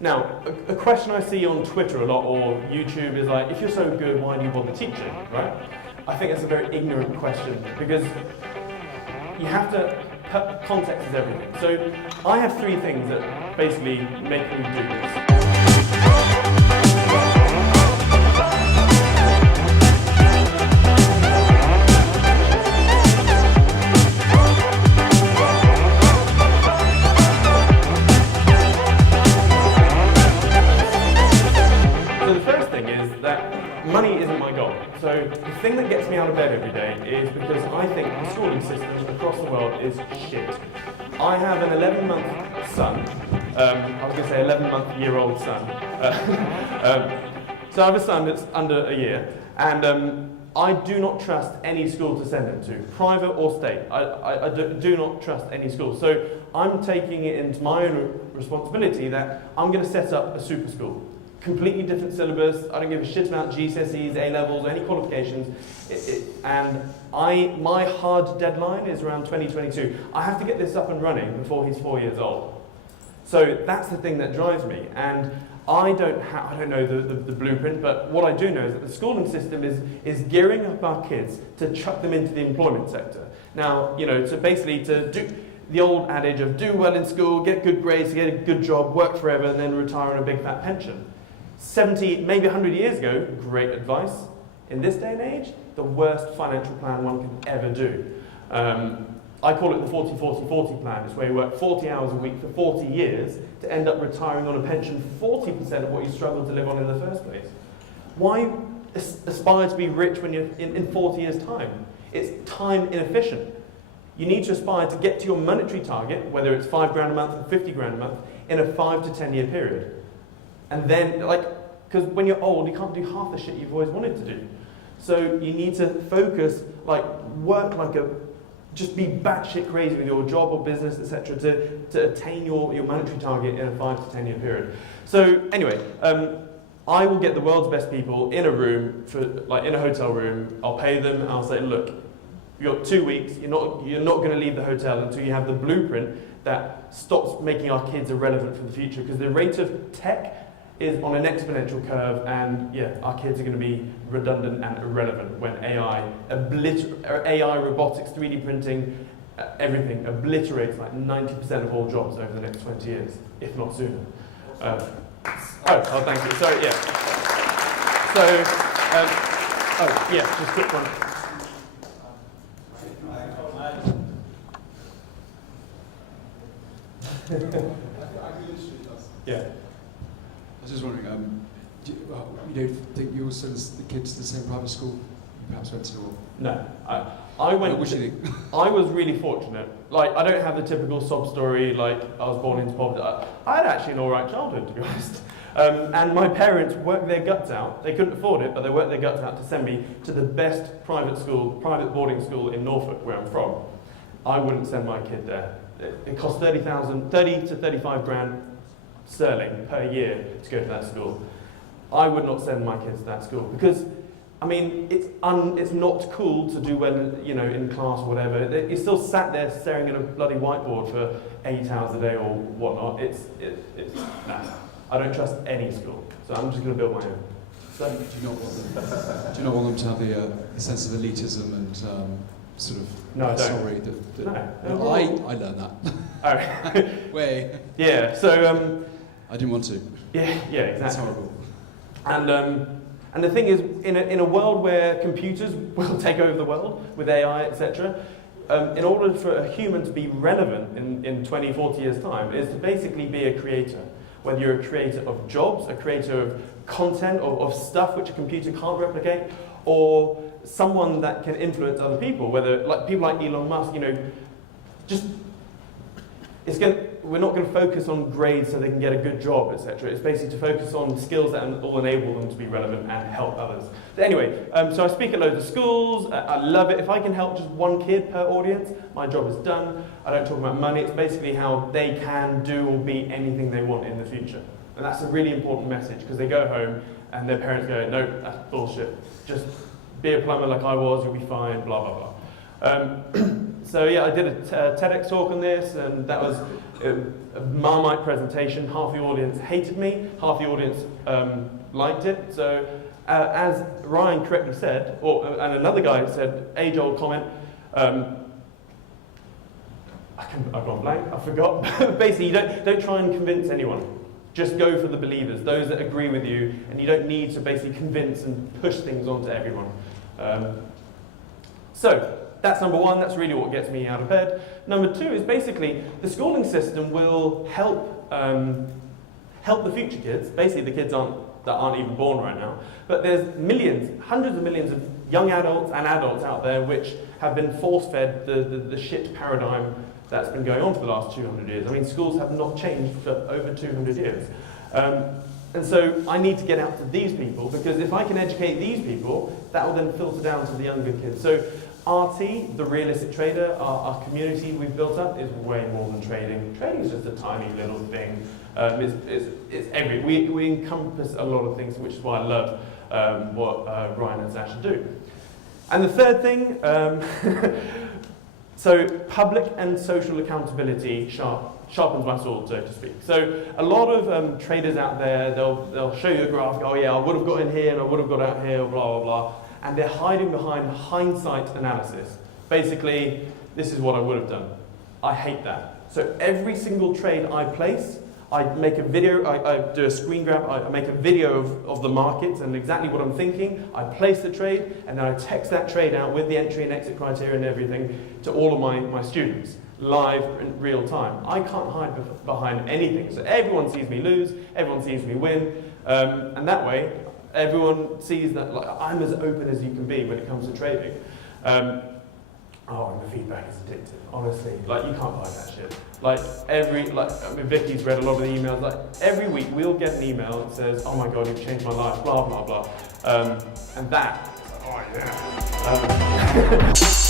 Now, a question I see on Twitter a lot or YouTube is like, if you're so good, why do you bother teaching, right? I think that's a very ignorant question because you have to, context is everything. So I have three things that basically make me do this. Money isn't my goal. So the thing that gets me out of bed every day is because I think the schooling system across the world is shit. I have an 11-month son. I was going to say 11-month-year-old son. So I have a son that's under a year, and I do not trust any school to send him to, private or state. I do not trust any school. So I'm taking it into my own responsibility that I'm going to set up a super school. Completely different syllabus. I don't give a shit about GCSEs, A-levels, any qualifications. My hard deadline is around 2022. I have to get this up and running before he's 4 years old. So that's the thing that drives me. And I don't know the blueprint, but what I do know is that the schooling system is gearing up our kids to chuck them into the employment sector. Now, to do the old adage of do well in school, get good grades, get a good job, work forever, and then retire on a big fat pension. 70, maybe 100 years ago, great advice. In this day and age, the worst financial plan one can ever do. I call it the 40-40-40 plan. It's where you work 40 hours a week for 40 years to end up retiring on a pension 40% of what you struggled to live on in the first place. Why aspire to be rich when you're in 40 years' time? It's time inefficient. You need to aspire to get to your monetary target, whether it's £5 grand a month or 50 grand a month, in a 5 to 10 year period. And then, because when you're old, you can't do half the shit you've always wanted to do. So you need to focus, just be batshit crazy with your job or business, etc., to attain your monetary target in a 5 to 10 year period. So anyway, I will get the world's best people in a room, in a hotel room. I'll pay them, and I'll say, look, you've got 2 weeks, you're not going to leave the hotel until you have the blueprint that stops making our kids irrelevant for the future, because the rate of tech is on an exponential curve, and our kids are going to be redundant and irrelevant when AI, robotics, 3D printing, everything obliterates like 90% of all jobs over the next 20 years, if not sooner. Thank you. So just quick one. Yeah. I was just wondering, you don't think you also the kids to the same private school you perhaps went to? Or? No, I went. What do you think? I was really fortunate. I don't have the typical sob story. I was born into poverty. I had actually an all right childhood, to be honest. And my parents worked their guts out. They couldn't afford it, but they worked their guts out to send me to the best private boarding school in Norfolk, where I'm from. I wouldn't send my kid there. It cost 30 to 35 grand sterling per year to go to that school. I would not send my kids to that school because, it's not cool to do well, in class or whatever. You're still sat there staring at a bloody whiteboard for 8 hours a day or whatnot. Nah. I don't trust any school, so I'm just going to build my own. So, do you not want them to have the sense of elitism and sort of sorry that No, I learned that. Oh. Way. Yeah. So. I didn't want to. Yeah. Exactly. That's horrible. And the thing is, in a world where computers will take over the world with AI, etc., in order for a human to be relevant in 20, 40 years' time, is to basically be a creator. Whether you're a creator of jobs, a creator of content, of stuff which a computer can't replicate, or someone that can influence other people, whether people like Elon Musk, we're not going to focus on grades so they can get a good job, etc. It's basically to focus on skills that will enable them to be relevant and help others. But anyway, so I speak at loads of schools. I love it. If I can help just one kid per audience, my job is done. I don't talk about money. It's basically how they can do or be anything they want in the future. And that's a really important message, because they go home and their parents go, no, that's bullshit. Just be a plumber like I was, you'll be fine, blah, blah, blah. So yeah, I did a TEDx talk on this, and that was a Marmite presentation. Half the audience hated me, half the audience liked it. So as Ryan correctly said, and another guy said, age-old comment, I've gone blank, I forgot. Basically, you don't try and convince anyone. Just go for the believers, those that agree with you, and you don't need to basically convince and push things onto everyone. So that's number one, that's really what gets me out of bed. Number two is basically the schooling system will help the future kids, basically the kids that aren't even born right now, but there's millions, hundreds of millions of young adults and adults out there which have been force-fed the shit paradigm that's been going on for the last 200 years. I mean, schools have not changed for over 200 years. And so I need to get out to these people, because if I can educate these people, that will then filter down to the younger kids. So RT, the realistic trader, our community we've built up is way more than trading. Trading is just a tiny little thing. It's we encompass a lot of things, which is why I love what Ryan and Sasha do. And the third thing, so public and social accountability sharpens my sword, so to speak. So a lot of traders out there, they'll show you a graph, oh yeah, I would have got in here and I would have got out here, blah, blah, blah. And they're hiding behind hindsight analysis. Basically, this is what I would have done. I hate that. So every single trade I place, I make a video, I do a screen grab, I make a video of the markets and exactly what I'm thinking. I place the trade, and then I text that trade out with the entry and exit criteria and everything to all of my students, live in real time. I can't hide behind anything. So everyone sees me lose, everyone sees me win, and that way, everyone sees that I'm as open as you can be when it comes to trading. And the feedback is addictive, honestly. You can't buy that shit. Vicky's read a lot of the emails. Every week we'll get an email that says, oh my God, you've changed my life, blah, blah, blah. And that, oh yeah.